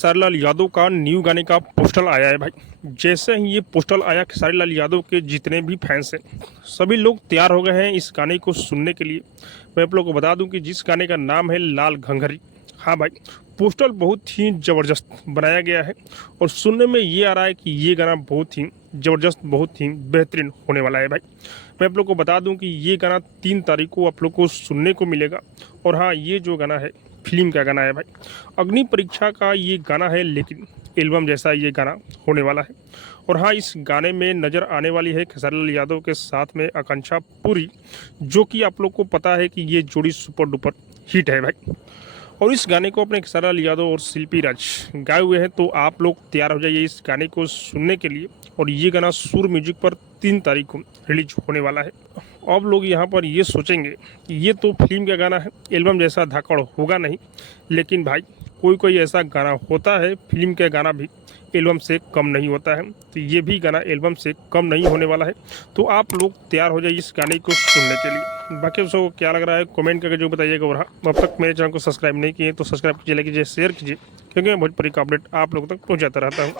खेसारी लाल यादव का न्यू गाने का पोस्टर आया है भाई। जैसे ही ये पोस्टर आया, खेसारी लाल यादव के जितने भी फैंस हैं सभी लोग तैयार हो गए हैं इस गाने को सुनने के लिए। मैं आप लोग को बता दूं कि जिस गाने का नाम है लाल घंघरी। हाँ भाई, पोस्टर बहुत ही ज़बरदस्त बनाया गया है और सुनने में ये आ रहा है कि ये गाना बहुत ही ज़बरदस्त, बहुत ही बेहतरीन होने वाला है भाई। मैं आप लोग को बता दूं कि ये गाना 3 तारीख को आप लोग को सुनने को मिलेगा। और हाँ, ये जो गाना है फिल्म का गाना है भाई, अग्नि परीक्षा का ये गाना है, लेकिन एल्बम जैसा ये गाना होने वाला है। और हाँ, इस गाने में नज़र आने वाली है खेसारी लाल यादव के साथ में आकांक्षा पुरी, जो कि आप लोग को पता है कि ये जोड़ी सुपर डुपर हिट है भाई। और इस गाने को अपने खेसारी लाल यादव और शिल्पी राज गाए हुए हैं। तो आप लोग तैयार हो जाइए इस गाने को सुनने के लिए। और ये गाना सुर म्यूजिक पर 3 तारीख को रिलीज होने वाला है। अब लोग यहाँ पर ये सोचेंगे कि ये तो फिल्म का गाना है, एल्बम जैसा धाकड़ होगा नहीं। लेकिन भाई, कोई कोई ऐसा गाना होता है, फिल्म का गाना भी एल्बम से कम नहीं होता है। तो ये भी गाना एल्बम से कम नहीं होने वाला है। तो आप लोग तैयार हो जाइए इस गाने को सुनने के लिए। बाकी सबको क्या लग रहा है कमेंट करके जो बताइएगा। और हाँ, अब तक मेरे चैनल को सब्सक्राइब नहीं किए तो सब्सक्राइब कीजिए, लाइक कीजिए, शेयर कीजिए, क्योंकि मैं भोजपुरी का अपडेट आप लोगों तक पहुँचाता रहता हूँ।